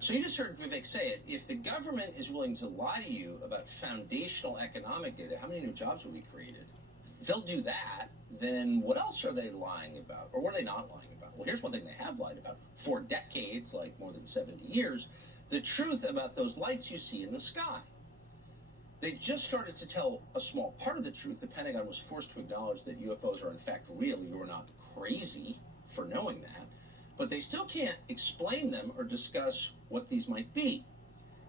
So you just heard Vivek say it. If the government is willing to lie to you about foundational economic data, how many new jobs will be created? If they'll do that, then what else are they lying about? Or what are they not lying about? Well, here's one thing they have lied about. For decades, like more than 70 years, the truth about those lights you see in the sky. They've just started to tell a small part of the truth. The Pentagon was forced to acknowledge that UFOs are in fact real. You're not crazy for knowing that. But they still can't explain them or discuss what these might be.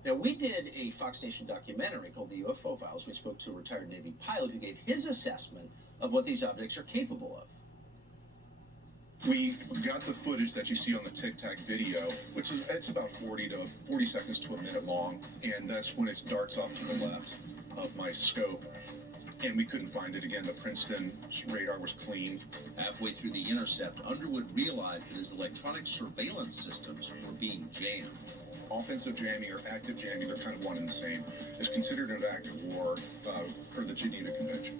Now, we did a Fox Nation documentary called The UFO Files. We spoke to a retired Navy pilot who gave his assessment of what these objects are capable of. We got the footage that you see on the Tic Tac video, which is it's about 40 seconds to a minute long, and that's when it darts off to the left of my scope. And we couldn't find it again. The Princeton radar was clean. Halfway through the intercept, Underwood realized that his electronic surveillance systems were being jammed. Offensive jamming or active jamming, they're kind of one and the same. It's considered an act of war per the Geneva Convention.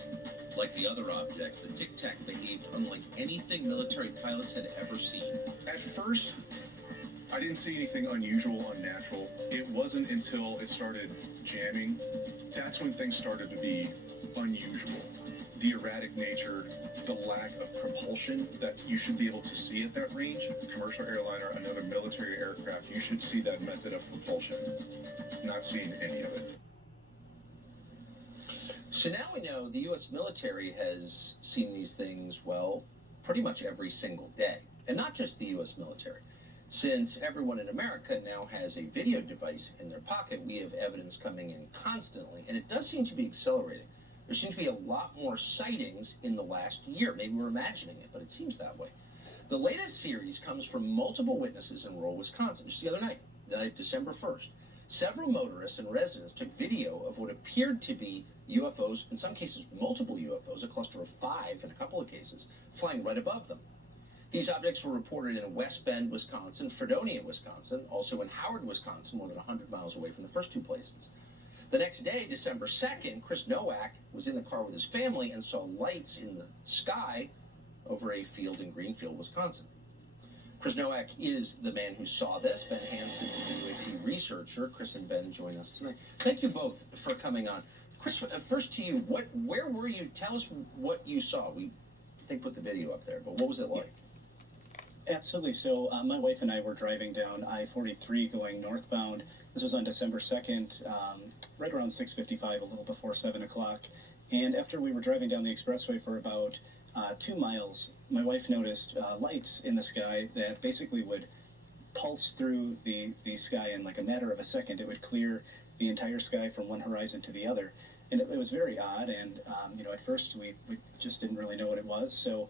Like the other objects, the Tic Tac behaved unlike anything military pilots had ever seen. At first, I didn't see anything unusual, unnatural. It wasn't until it started jamming, that's when things started to be unusual. The erratic nature, the lack of propulsion that you should be able to see at that range. Commercial airliner, another military aircraft, you should see that method of propulsion. Not seeing any of it. So now we know the U.S. military has seen these things, well, pretty much every single day. And not just the U.S. military. Since everyone in America now has a video device in their pocket, we have evidence coming in constantly, and it does seem to be accelerating. There seems to be a lot more sightings in the last year. Maybe we're imagining it, but it seems that way. The latest series comes from multiple witnesses in rural Wisconsin. Just the other night, December 1st, several motorists and residents took video of what appeared to be UFOs, in some cases multiple UFOs, a cluster of 5 in a couple of cases, flying right above them. These objects were reported in West Bend, Wisconsin, Fredonia, Wisconsin, also in Howard, Wisconsin, more than 100 miles away from the first two places. The next day, December 2nd, Chris Nowak was in the car with his family and saw lights in the sky over a field in Greenfield, Wisconsin. Chris Nowak is the man who saw this. Ben Hansen is a UAP researcher. Chris and Ben join us tonight. Thank you both for coming on. Chris, first to you, where were you? Tell us what you saw. They put the video up there, but what was it like? Absolutely. So my wife and I were driving down I-43 going northbound. This was on December 2nd, right around 6:55, a little before 7 o'clock. And after we were driving down the expressway for about 2 miles, my wife noticed lights in the sky that basically would pulse through the sky in like a matter of a second. It would clear the entire sky from one horizon to the other. And it was very odd. And, at first we just didn't really know what it was. So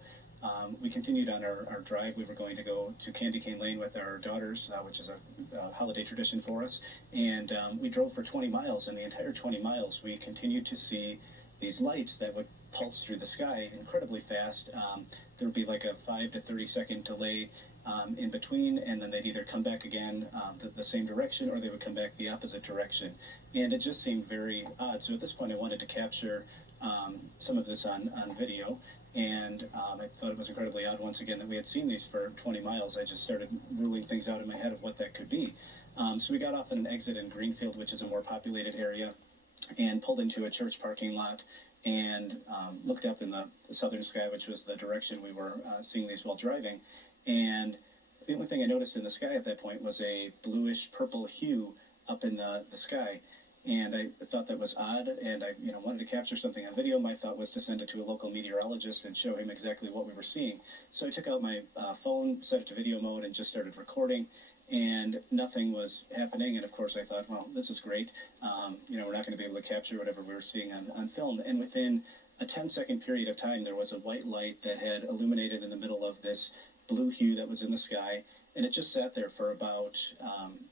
we continued on our drive. We were going to go to Candy Cane Lane with our daughters, which is a holiday tradition for us. And we drove for 20 miles, and the entire 20 miles we continued to see these lights that would pulse through the sky incredibly fast. There would be like a 5 to 30 second delay in between, and then they'd either come back again the same direction, or they would come back the opposite direction. And it just seemed very odd. So at this point I wanted to capture some of this on video. And I thought it was incredibly odd, once again, that we had seen these for 20 miles. I just started ruling things out in my head of what that could be. So we got off at an exit in Greenfield, which is a more populated area, and pulled into a church parking lot and looked up in the southern sky, which was the direction we were seeing these while driving. And the only thing I noticed in the sky at that point was a bluish purple hue up in the sky. And I thought that was odd, and I wanted to capture something on video. My thought was to send it to a local meteorologist and show him exactly what we were seeing. So I took out my phone, set it to video mode, and just started recording, and nothing was happening. And of course I thought, well, this is great. We're not going to be able to capture whatever we were seeing on film. And within a 10-second period of time, there was a white light that had illuminated in the middle of this blue hue that was in the sky, and it just sat there for about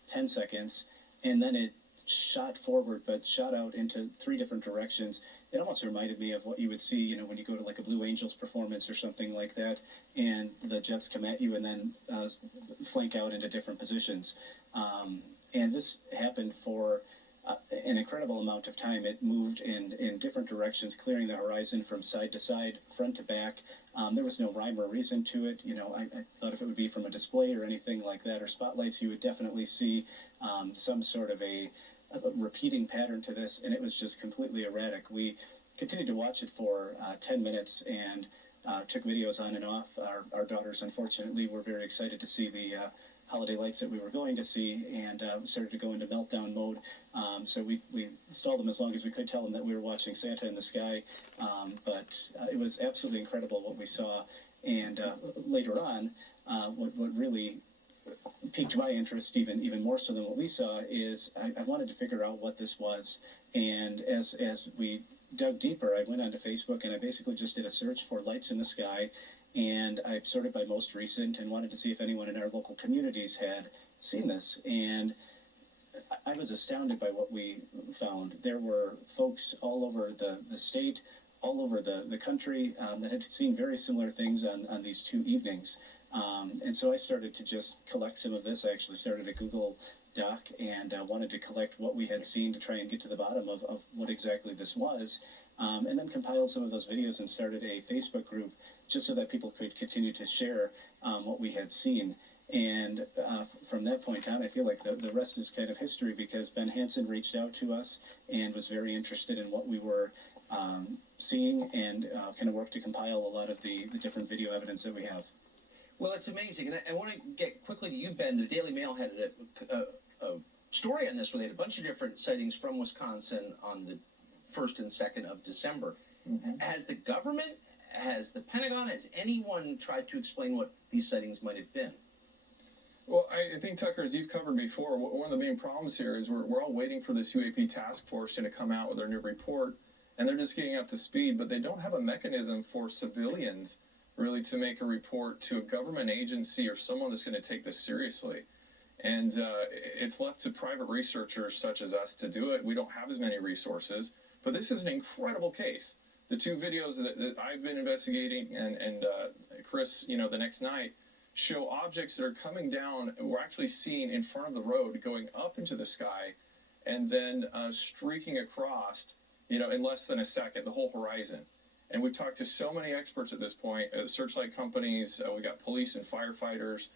10 seconds, and then it shot forward, but shot out into 3 different directions. It almost reminded me of what you would see, when you go to like a Blue Angels performance or something like that, and the jets come at you and then flank out into different positions. And this happened for an incredible amount of time. It moved in different directions, clearing the horizon from side to side, front to back. There was no rhyme or reason to it. You know, I thought if it would be from a display or anything like that, or spotlights, you would definitely see some sort of a repeating pattern to this, and it was just completely erratic. We continued to watch it for 10 minutes and took videos on and off. Our daughters, unfortunately, were very excited to see the holiday lights that we were going to see, and started to go into meltdown mode. So we stalled them as long as we could, tell them that we were watching Santa in the sky. But it was absolutely incredible what we saw. And later on, what really piqued my interest even more so than what we saw is I wanted to figure out what this was. And as we dug deeper, I went onto Facebook and I basically just did a search for lights in the sky, and I sorted by most recent and wanted to see if anyone in our local communities had seen this. And I was astounded by what we found. There were folks all over the state, all over the country, that had seen very similar things on these 2 evenings. And so I started to just collect some of this. I actually started a Google Doc and wanted to collect what we had seen to try and get to the bottom of what exactly this was. And then compiled some of those videos and started a Facebook group just so that people could continue to share what we had seen. And from that point on, I feel like the rest is kind of history, because Ben Hansen reached out to us and was very interested in what we were seeing, and kind of worked to compile a lot of the different video evidence that we have. Well, it's amazing. And I want to get quickly to you, Ben. The Daily Mail had a story on this where they had a bunch of different sightings from Wisconsin on the 1st and 2nd of December. Mm-hmm. Has the government, has the Pentagon, has anyone tried to explain what these sightings might have been? Well, I think, Tucker, as you've covered before, one of the main problems here is we're all waiting for this UAP task force to come out with their new report, and they're just getting up to speed, but they don't have a mechanism for civilians really to make a report to a government agency or someone that's going to take this seriously. And it's left to private researchers such as us to do it. We don't have as many resources, but this is an incredible case. The 2 videos that I've been investigating and Chris, the next night, show objects that are coming down. We're actually seeing in front of the road, going up into the sky, and then streaking across, in less than a second, the whole horizon. And we've talked to so many experts at this point, searchlight companies, we got police and firefighters,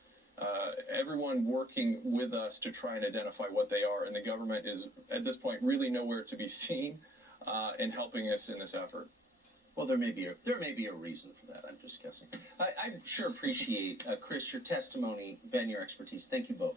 everyone working with us to try and identify what they are. And the government is, at this point, really nowhere to be seen in helping us in this effort. Well, there may be a reason for that. I'm just guessing. I sure appreciate, Chris, your testimony, Ben, your expertise. Thank you both.